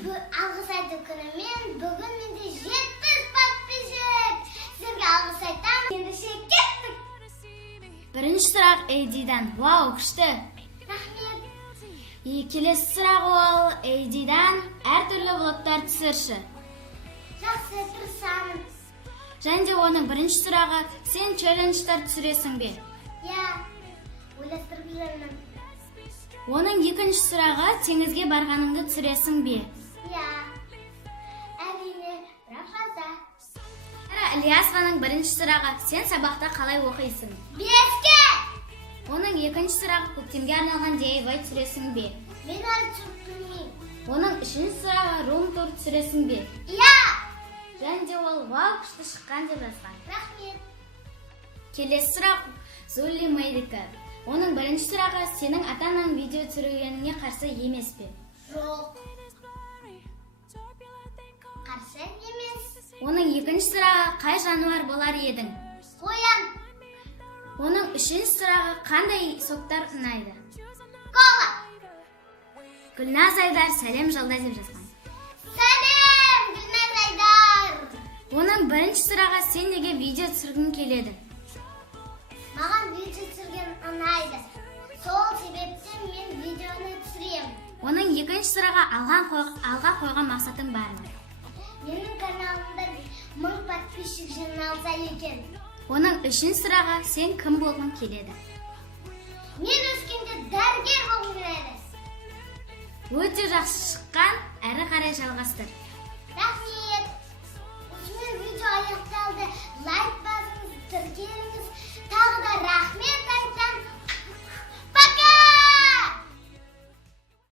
Алғыс айту күнімен бүгін менде 70 подписчик. Сіздерге алғыс айтамын. Ендеше кеттік. Бірінші сұрақ Эйдидан. Вау, күшті. Рахмет. Келесі сұрақ ол Эйдидан. Әртүрлі влогтар түсірші. Жақсы, тырысамын. Және де оның бірінші сұрағы, сен челленджтар түсіресің бе? Я, ойластырып жүрмін. Оның екінші сұрағы, теңізге барғаныңды түсіресің бе? Я, әрине, бірақ жазда. Ілиясованың бірінші сұрағы, сен сабақта қалай оқисың? 5-ке! Оның екінші сұрағы, көктемге арналған DIY түсіресің бе? Мен айтып білмеймін. Оның үшінші сұрағы, рум-тур түсіресің бе? Я! Және де ол вау, күшті шыққан деп жазған. Рахмет. Келесі сұрақ Зулли Мэйдікі. Оның бірінші сұрағы, сенің ата-анаң видео түсіргеніңе қарсы емес пе? Жоқ. Қарсы емес. Оның екінші сұрағы, қай жануар болар едің? Қоян. Оның үшінші сұрағы, қандай соктар ұнайды? Кола. Гүлназ Айдар сәлем жолда деп жазған. Сәлем, Гүлназ Айдар. Оның бірінші сұрағы, сен неге видео түсіргің келеді? Маған видео түсірген ұнайды. Сол себептен мен видеоны түсіремін. Оның екінші сұрағы, алға қойған мақсатың бар ма? Менің каналымда 1000 подписчик жиналса екен. Оның үшінші сұрағы, сен кім болғың келеді? Мен өскенде дәрігер болғым келеді. Өте жақсы шыққан, әрі қарай жалғастыр. Рахмет. Осымен видео аяқталды. Лайк басыңыз, тіркеліңіз. Тағы да рахмет айтамын.